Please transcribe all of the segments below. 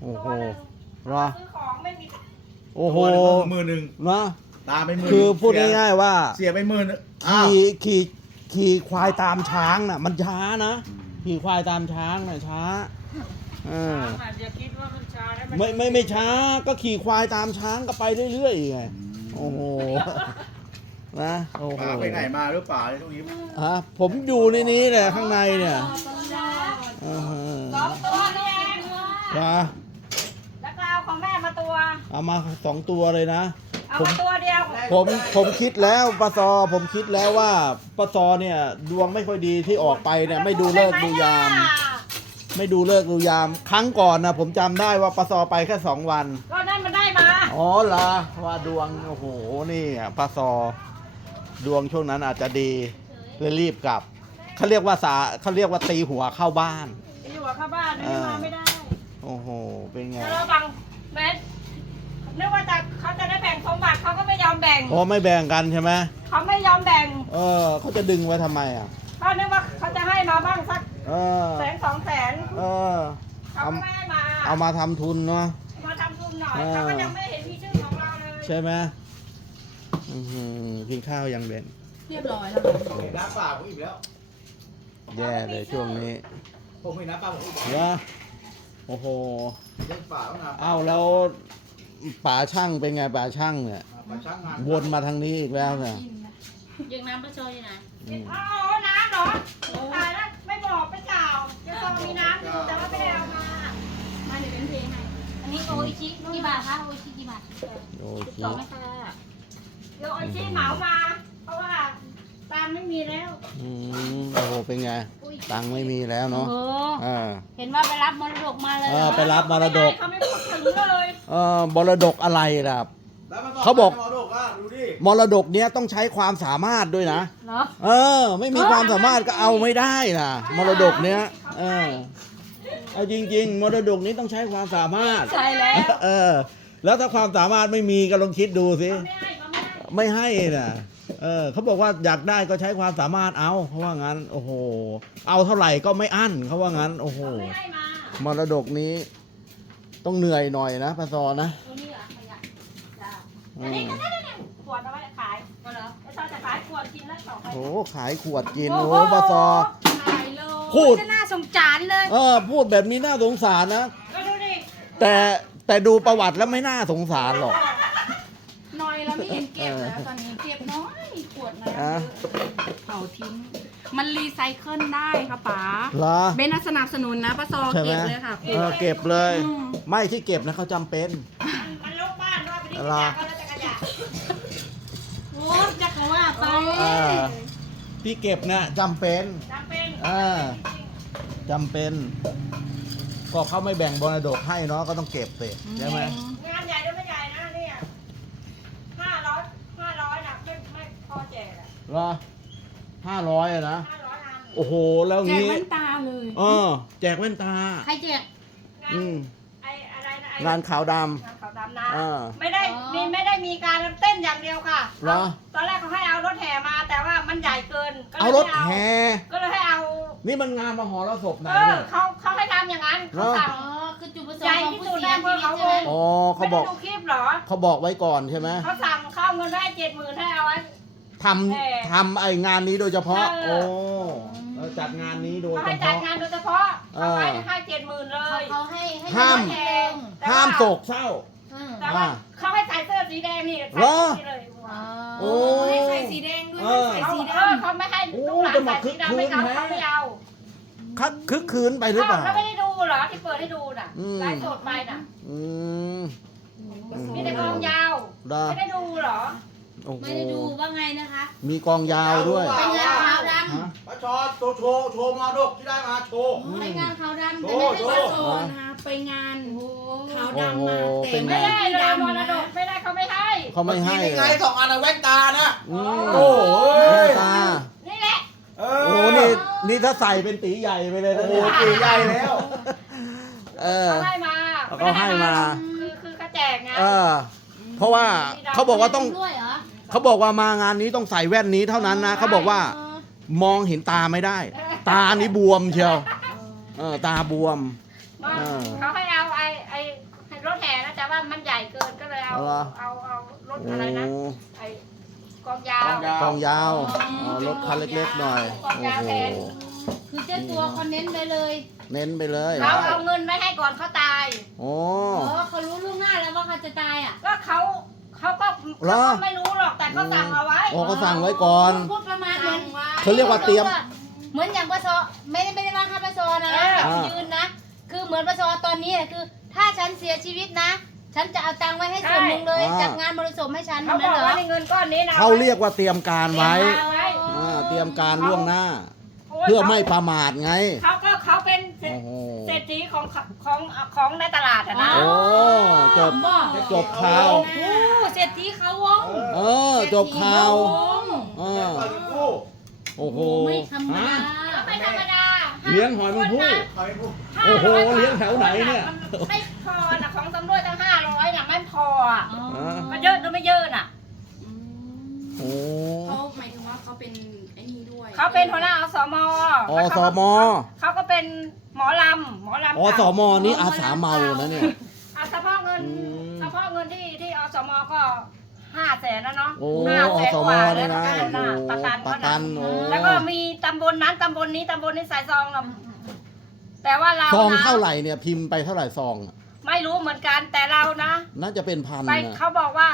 โอ้โหเหรอซื้อของไม่มีโอ้โหมือหนึ่งนะตาไปมือคือพูดง่ายๆว่าเสียไปมือนึงอ้าวขี่ควายตามช้างน่ะ มันช้านะขี่ควายตามช้างน่ะช้าอย่าคิดว่ามันช้าแล้วไม่ช้าก็ขี่ควายตามช้างก็ไปเรื่อยๆไงโอ้โหนะโอ้โหป๋าไปไหนมาหรือเปล่าในตรงนี้ฮะผมอยู่ในนี้แหละข้างในเนี่ยสองตัวนี่เองนะแล้วก็เอาของแม่มาตัวเอามา2 ตัวเลยนะเอามาตัวเดียวผมคิดแล้วปซผมคิดแล้วว่าปซเนี่ยดวงไม่ค่อยดีที่ออกไปเนี่ยไม่ดูเลิกษ์ดูยาม ไม่ดูเลิกษ์ดูยาม ครั้งก่อนนะผมจำได้ว่าปซไปแค่2 วันก็นั่นมันได้มาอ๋อเหรอว่าดวงโอ้โหนี่อ่ะปซดวงช่วงนั้นอาจจะดีเลยรีบกลับเขาเรียกว่าตีหัวเข้าบ้านอยู่กับข้าบ้านนี่มาไม่ได้โอ้โหเป็นไงแล้วเราบังแม่นึกว่าเขาจะได้แบ่งสมบัติเขาก็ไม่ยอมแบ่งพอไม่แบ่งกันใช่ไหมเขาไม่ยอมแบ่งเขาจะดึงไว้ทำไมอ่ะเขานึกว่าเขาจะให้มาบ้างสักเออ 100,000-200,000 เออเขาก็ไม่ให้มาเอามาทำทุนเนาะมาทำทุนหน่อยเขาก็ยังไม่เห็นมีชื่อของเราเลยใช่ไหมกินข้าวยังเบนเรียบร้อยแล้วผมเห็นน้ำป่าผมอีกแล้วแย่เลยช่วงนี้ผมเห็นน้ำป่าผมอีกเหรอโอ้โหเล่นป่าแล้วนะเอ้าแล้วป่าช่างเป็นไงป่าช่างเนี่ยป่าช่างงานวนมาทางนี้อีกแล้วเนี่ยยังน้ำปลาโชยอยู่ไหนอ๋อน้ำเหรอตายแล้วไม่บอกไม่กล่าวจะซองมีน้ำอยู่แต่ว่าไม่ได้เอามามาเดี๋ยวเป็นเพลงให้อันนี้โออิชิกี่บาทคะโออิชิกี่บาทโอเคต่อไหมคะเดี๋ยวไอ้ที่เหมามา เพราะว่าตังค์ไม่มีแล้วโอ้โหเป็นไงตังค์ไม่มีแล้วเนาะโอ้อ่าเห็นว่าไปรับมรดกมาเลยไปรับมรดกเขาไม่พูดถึงเลยมรดกอะไรล่ะแล้วมันเขาบอกมรดกอ่ะดูดิมรดกเนี้ยต้องใช้ความสามารถด้วยนะเหรอไม่มีความสามารถก็เอาไม่ได้นะมรดกเนี้ยเอาจริงๆมรดกนี้ต้องใช้ความสามารถใช่แล้วแล้วถ้าความสามารถไม่มีก็ลองคิดดูสิเขาไม่ให้เขาไม่ให้ไม่ให้น่ะเขาบอกว่าอยากได้ก็ใช้ความสามารถเอาเขาว่างั้นโอ้โหเอาเท่าไหร่ก็ไม่อั้นเขาว่างั้นโอ้โหเขาไม่ให้มามรดกนี้ ต้องเหนื่อยหน่อยนะปะซอนะตัวนี้เหรอขยะจ้าอันนี้ก็ได้ขวดเอาไว้ขายก็เหรอไอ้ชอบจะขายขวดกินแล้ว2 โอ้ขายขวดกินโอ้ปะซอขายโลพูดจะน่าสงสารเลยพูดแบบนี้น่าสงสารนะก็ดูดิแต่ดูประวัติแล้วไม่น่าสงสารหรอกหน่อยแล้วไม่เห็นเก็บแล้วตอนนี้เก็บน้อยขวดน้ำเยอะเผาทิ้ง มันรีไซเคิลได้ค่ะป๋าเหรอเบนสนับสนุนนะป้าซอใช่ไหมเก็บเลยค่ะเก็บเลยอืมไม่ที่เก็บนะเขาจำเป็นมันลกบ้านว่าไปที่อะไรขยะก็แล้วจะขยะโอ้จะเขาว่าไปที่เก็บนะจำเป็นจำเป็นจำเป็น ก็เขาไม่แบ่งมรดกให้เนาะก็ต้องเก็บเสร็จใช่ไหมงานใหญ่หรือไม่ใหญ่นะเนี่ย500นะไม่พอแจกอะเหรอ500อะนะ 500 อันโอ้โหแล้วแจกงี้แว่นตาเลยแจกแว่นตาใครแจกอืมไอ้อะไรนะไอ้งานขาวดงานขาวดำนะอ่าไม่ได้มีการเต้นอย่างเดียวค่ะเหรอตอนแรกเขาให้เอารถแห่มาแต่ว่ามันใหญ่เกินก็ลยเอารถไม่แห่ก็เลยให้เอานี่มันงานมหรสพไหนเออเนี่ยเขาให้ทำอย่างนั้นเหรเขาอสั่งอ๋อ คือจุดประสงใหญ่ค์ของที่ผู้สุดเสียในอำเภชีอวิตเขาใช่ไหมอ๋อเขาไม่บได้อกดูคลิปเหรอเขาบอกไว้ก่อนใช่ไหมเขาสั่งเข้าเงินได้70,000ให้เอาไว้ทำไอ้งานนี้โดยเฉพาะเอโอ้อเราจัดงานนี้โดยเขาเฉให้จัดพาะงานโดยเฉพาะเขาให้70,000เลยเขาให้ห้ามแดงห้ามโศกเศร้าแต่ว่าเขาให้ใส่เสื้อสีแดงนี่ใส่เหรอสีเลยโอ้ให้ใส่สีแดงด้วยเออใส่เขาสีดเขาไม่ให้โอ้ลูกหลานจะมาใส่สีดำไม่เอาคึกคืนแท้เขาไม่เอาคึกคืนไปหรือเปล่าแล้วไม่ได้ดูเหรอที่เปิดให้ดูน่ะอืมไลฟ์สดไปน่ะอืมมีแต่กองยาวได้ไม่ได้ดูเหรอโอ้โหไม่ได้ดูว่าไงนะคะมีกองยาวด้วยไปงานขาวดฮะป้าชอโชว์มรดกที่ได้มาโชว์ำไปงานขาวดำโอ้แต่ไม่ได้โหป้าโซนะคะไปงานขาวโอ้ดำโหมาแต่เป็นไงไม่ไม่ได้ได้เลยมดำรดกไม่ได้เขาไม่ให้เขาไม่ให้นี่เหรไงอ 2 อันนะแว่นตานะอืมโอ้โหแว่นตานี่แหละเอโอ้โหนี่ถ้าใส่เป็นตีใหญ่ไปเลยโอ้นะโหเนี่ยตีใหญ่แล้วเขาให้มาเขาให้มาคือเขาแจกไงเพราะว่าเขาบอกว่าต้องด้วยเหรอเขาบอกว่ามางานนี้ต้องใส่แว่นนี้เท่านั้นนะเขาบอกว่ามองเห็นตาไม่ได้ ตานี้บวมเชียวตาบวมเขาให้เอาไอ้มันใหญ่เกินก็เลยเอาเอาเหรอเอารถอะไรนะโอ้ไอ้กองยาวกองยาวรถคันเล็กๆหน่อย โอ้โหคือเจ้าตัวเขาเน้นไปเลยเน้นไปเลยเขาเอาเงินไม่ให้ก่อนเขาตายโอ้เขารู้ล่วงหน้าแล้วว่าเขาจะตายอ่ะก็เขาก็เหรอไม่รู้หรอกแต่เขาสั่งเอาไว้โอ้ก็สั่งไว้ก่อนพูดประมาณเหมือนเขาเรียกว่าเตรียมเหมือนอย่างปสไม่ได้ว่าค่าปสนะอ่ายืนนะ คือเหมือนปสตอนนี้อะคือ ถ้าฉันเสียชีวิตนะ ฉันจะเอาตังค์ไว้ให้ส่วนหนึ่งเลย จัดงานบริสมให้ฉันเขาแบบบนั้อน กเหรอว่าในเงินก้อนนี้นะเขาเรียกว่าเตรียมการไว้เอาไว้เตรียมการล่วงหน้าโยเพื่อไม่ประมาทไงเขาเป็นโอ้โหเศรษฐีของในตลาดอะนะโอ้จบ จบข่าวโอ้เศรษฐีเขาวงจบข่าวเปิดเป็นคู่โอ้โหไม่ธรรมดาไม่ธรรมดาเลี้ยงหอยแมงภู่ใครพูดโอ้โหเลี้ยงแถวไหนเนี่ยมัไม่พอนะของตำรวจตั้ง500น่ะไม่พออ่ะอ่ามันเยอะหรือไม่เยอะน่ะโอ้เขาหมายถึงว่าเขาเป็นไอ้นี่ด้วยเขาเป็นหัวหน้าอสมอสมเขาก็เป็นหมอลำอสมนี่อาสาเมานะเนี่ยเอาเฉพาะเงินอืมเฉพาะเงินที่อสมก็500,000แล้วเนาะโอ้ 500,000 อสมกว่าเนี่ยนะประกันโอ้น่ะประกันประกันโอ้แล้วก็มีตำบลนั้นตำบลนี้ตำบลนี้ใส่ซองน่ะแต่ว่าเราซองนะเท่าไหร่เนี่ยพิมพ์ไปเท่าไหร่ซองอะไม่รู้เหมือนกันแต่เรานะน่าจะเป็นพันไปนะเขาบอกว่า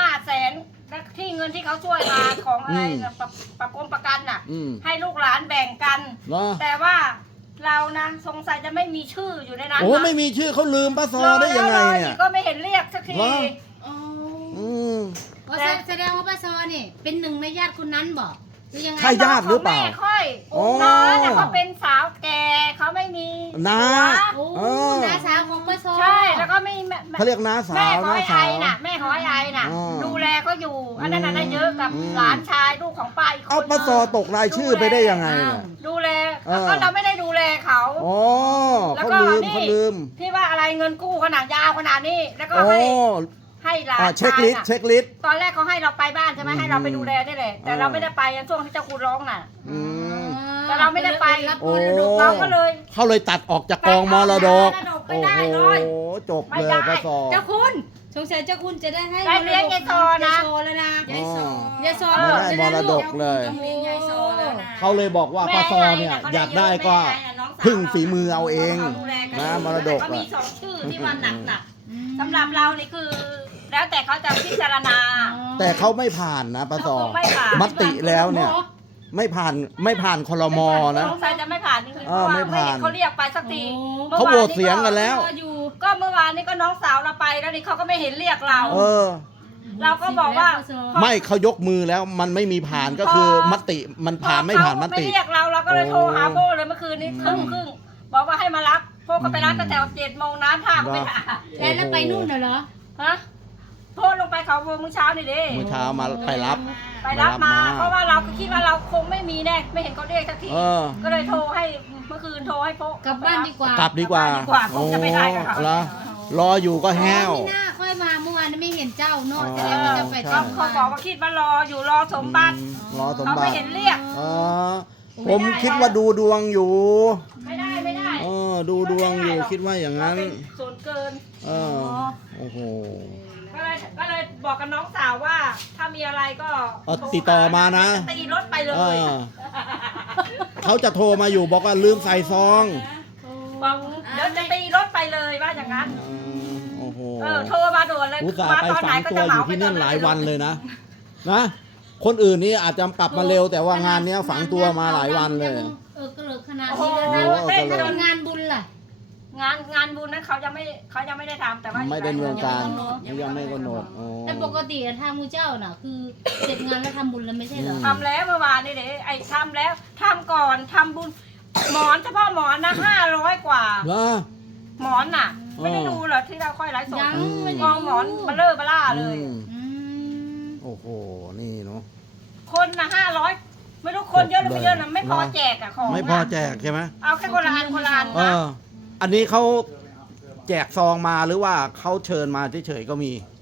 500,000แล้วที่เงินที่เขาช่วยมาของอะไรอืมน่ะประกงประกันน่ะอืมให้ลูกหลานแบ่งกันเหรอแต่ว่าเรานะสงสัยจะไม่มีชื่ออยู่ในนั้นโอ้นะไม่มีชื่อเขาลืมป้าซอได้ยังไงเนี่ยก็ไม่เห็นเรียกสักทีเหรอ อืมแสดงว่าปสเนี่ยเป็นหนึ่งในญาติคนนั้นบอกหรือยังไงใช่ญาติหรือเปล่าแม่ค่อยโอ้น้าเนี่ยเขาเป็นสาวแก่เขาไม่มีน้าผัวโอ้น้าสาวของปสใช่แล้วก็ไม่เขาเรียกน้าสาแม่วขอน้าให้ไอสาวน่ะแม่ขอให้ไอน่ะอ๋อดูแลเขาอยู่ อันนั้นน่ะอืมได้เยอะกับอืมหลานชายลูกของป้าอีกคนเอาป้าซอตกรายชื่อไปได้ยังไงเนี่ยดูแลเออก็เราไม่ได้ดูแลเขาอ๋อแล้วเขาก็ลืมนี่เขาลืมที่ว่าอะไรเงินกู้ขนาดยาวขนาดนี้แล้วก็โอ้ให้หลานเช็คชายลิสต์น่ะเช็คลิสต์ตอนแรกเขาให้เราไปบ้านใช่ไหมอืมให้เราไปดูแลนี่แหละแต่เออเราไม่ได้ไปช่วงที่เจ้าคุณร้องน่ะอืมแต่เราไม่ได้ไปรับโอ้มรดกเราก็เลยเขาเลยตัดออกจากกองมรดกไม่โอ้ได้โหเลยจบไม่เลยได้ป้าซอเจ้าคุณสงสัยเจ้าคุณจะได้ให้ได้เลี้ยงยายซอนะยายโซแล้วนะอ๋อยายโซไม่ได้มรดกเลยต้องเลี้ยงยายโซแล้วนะเขาเลยบอกว่าป้าซอเนี่ยอยากได้ก็พึ่งฝีมือเอาเองนะมรดกเขามีอะสองชื่อที่มันหนักๆสำหรับเรานี่คือ แล้วแต่เขาจะพิจารณาแต่เขาไม่ผ่านนะป้าซอเขาคงไม่ผ่านมติแล้วเนี่ยไม่ผ่านคลมนะสงสัยจะไม่ผ่านจริงๆเพเออราะว่าไม่ไม่ผ่านเห็นเขาเรียกไปสักทีเขาโหวตเสียงกันแล้วก็เมื่อวานนี้ก็น้องสาวเราไปแล้วนี่เขาก็ไม่เห็นเรียกเราเออเราก็บอกว่าไม่เขายกมือแล้วมันไม่มีผ่านก็คือมติมันผ่านไม่ผ่านมไม่ติเรียกเราเราก็เลยโทรหาโอ้โบเลยเมื่อคืนนี้ครึ่งบอกว่าให้มารับโบก็ไปรับตั้งแต่7 โมงนะพาเขาไปหาแล้วไปนู่นน่ะเหรอฮะโทรลงไปเขาโมงมื้อเช้านี่ดิเมื่อเช้ามาไปรับไปรับมา เพราะว่าเราก็คิดว่าเราคงไม่มีแน่ไม่เห็นเขาเรียกสักทีเออก็เลยโทรให้เมื่อคืนโทรให้โป๊ะกลับบ้านดีกว่ากลับดีกว่าดีกว่าคงจะไม่ได้กับเขาโอ้แล้วรออยู่ก็แห้วไม่น่าค่อยมาเมื่อวานไม่เห็นเจ้าเนาะอ๋อแสดงว่าจะไปใช่ทำเขาบอกว่าคิดว่ารออยู่รอสมบัติรอสมเขาบัไม่ติเห็นเรียกอ๋อผมคิดว่าดูดวงอยู่ไม่ได้ดูดวงอยู่คิดว่าอย่างนั้นเป็นส่วนเกินเออโอ้โหก็เลยบอกกับน้องสาวว่า ถ้ามีอะไรก็ติดต่อมานะตีรถไปเลเอย อเขาจะโทรมาอยู่บอกว่าลืมใส่ซองบอกเดี๋ยวจะตีรถไปเลยว่าอย่างนั้นโอ้โหโทรมาด่วนเลยอุตส่าห์มาไปตอนไหนฝังก็ตัวจะอเหมายู่ไปที่นั่นตอหลายวันเลยนะ นะ คนอื่นนี่อาจจะกลับมาเร็วแต่ว่างานเนี้ยฝังตัวมาหลายวันเลยกระเลิกขนาดโอ้นี้โหแล้วโอ้นะโหแล้วงานบุญล่ะงานบุญนั้นเขายังไม่ได้ทำแต่ว่าไม่ได้ดำเนินการยังไม่กำหนดอ๋อแต่ปกติทางมูเจ้าน่ะ คือเสร็จงานแล้วทำบุญแล้วไม่ใช่เหรอทำแล้วเมื่อวานนี่เด็ไอ้ทำแล้วทำก่อนทำบุญหมอนเฉพาะหมอนนะ500 กว่าเหรอหมอนน่ะ ไม่ได้ดูเหรอที่เราค่อยไลฟ์สดยังไม่ได้กองหมอนเบลเลอร์เบล่าเลยอืมอืมโอ้โหนี่เนาะคนนะ500ไม่รู้คนเยอะหรือไม่เยอะนะไม่พอแจกอะของไม่พอแจกใช่ไหมเอาแค่คนละอันคนละอันเอนะอ อันนี้เขาแจกซองมาหรือว่าเขาเชิญมาเฉยๆก็มี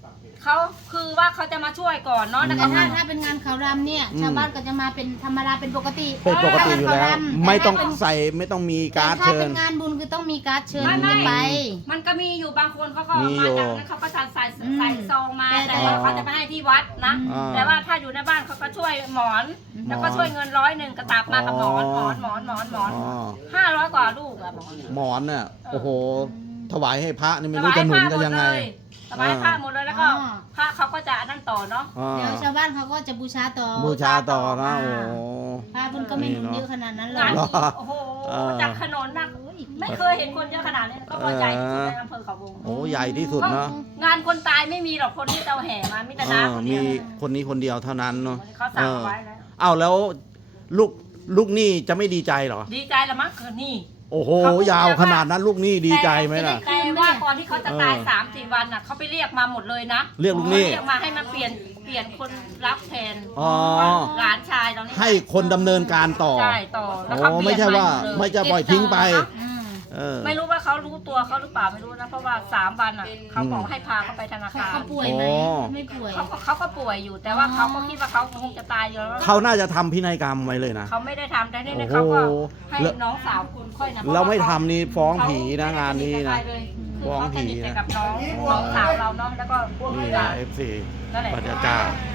เขาคือว่าเขาจะมาช่วยก่อนเนาะแล้วแต่ก็ถ้าเป็นงานเขารำเนี่ยอืมชาวบ้านก็จะมาเป็นธรรมดาเป็นปกติเป็นปกติอยู่แล้วเขารำไม่ต้องแต่ถ้าเป็นใส่ไม่ต้องมีการ์ดแต่ถ้าเชิเป็ญนงานบุญคือต้องมีการ์ดเชิญไม่ถึงจะไปมันก็มีอยู่บางคนเขาก็มีอยู่มาจากนั้นเขาก็จะใส่ซองมาแต่แต่ว่าเขาจะไปให้ที่วัดนะอ่าแต่ว่าถ้าอยู่ในบ้านเขาก็ช่วยหมอน แล้วก็ช่วยเงิน100กระตับมากับหมอนหมอนอ๋อ 500 กว่าลูกอะหมอนหมอนเนี่ยโอ้โห ถวายให้พระนี่ไม่รู้จะหนุนกันยังไงถวายผ้าหมดเลยแล้วก็อ๋อพระเขาก็จะนั่นต่อเนาะอ่าเดี๋ยวชาวบ้านเขาก็จะบูชาต่อบูชาต่อนะโอ้โหพระบุญก็ไม่หนุนเยอะขนาดนั้นหรอกงานเหรอโอ้โหเออจากถนนนะไม่เคยเห็นคนเยอะขนาดนี้ก็พอใจที่สุดในอำเภอเขาวงโอ้ใหญ่ที่สุดเนาะงานคนตายไม่มีหรอกคนที่เราแห่มามีแต่เอน้าอคนมีเดียวคนนี้คนเดียวเท่านั้นเนาะเขาสั่งไว้แล้วอ้าวแล้วลูกหนี่จะไม่ดีใจเหรอดีใจละมั้งคือนี่โอ้โห ยาวขนาดนั้นลูกหนี่ดีใจไหมล่ะแต่ว่าก่อนที่เขาจะตาย3-4 วันน่ะเขาไปเรียกมาหมดเลยนะเรียกลูกหนี้เรียกมาให้มาเปลี่ยนคนรับแทนอ๋อหลานชายเรานี่ให้คนดำเนินการต่อใช่ต่อแล้วโอ้เขาเปลี่ยนไม่ใช่ว่าหดเลยไม่จะปล่อยทิ้งไปอืมเออไม่รู้ว่าเขารู้ตัวเขาหรือเปล่าไม่รู้นะเพราะว่า3 วันอ่ะเขาบอกให้พาเขาไปธนาคารเขาป่วยไหมอ๋อไม่ป่วยเขาก็ป่วยอยู่แต่ว่าเขาก็คิดว่าเขาคงจะตายอยู่แล้วเขาน่าจะทำพินัยกรรมไว้เลยนะเขาไม่ได้ทำแต่นี่โอ้โหเขาก็ให้น้องสาวคุณค่อยนะเราไม่ทำนี่ฟ้องผีนะงานนี้นะฟ้องผีนะกับน้องสาวเราเนาะแล้วก็นี่หนะลาน FC นั่นแหละบรรยากาศ